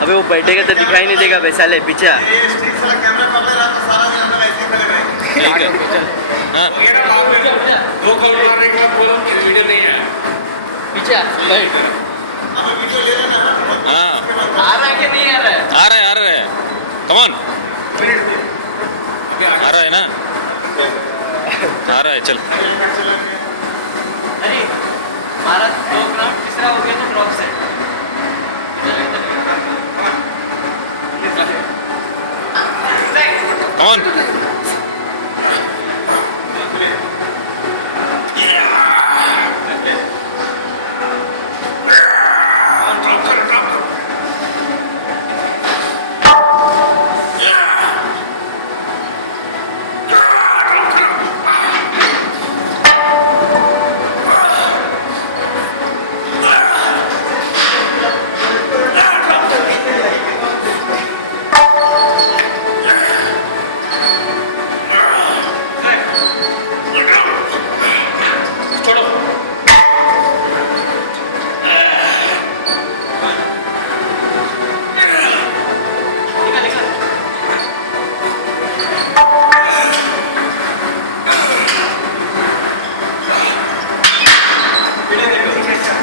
अबे वो बैठेगा तो दिखाई नहीं देगा वैसा ले पीछे ठीक है हाँ दो कॉल मारने के बाद बोलो कि वीडियो नहीं है पीछे बैठ हाँ आ रहा है कि नहीं आ रहा है आ रहे हैं कमॉन आ रहा है ना आ रहा है चल अरे हमारा 2 ग्राम तीसरा हो गया तो ड्रॉप सेट कमॉन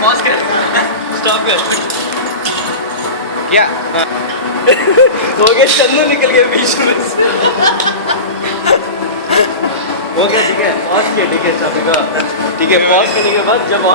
पॉज कर स्टॉप कर क्या हो गया चंदू निकल गया बीच में से हो गया ठीक है पॉज किया ठीक है स्टॉप का ठीक है पॉज करने के बाद जब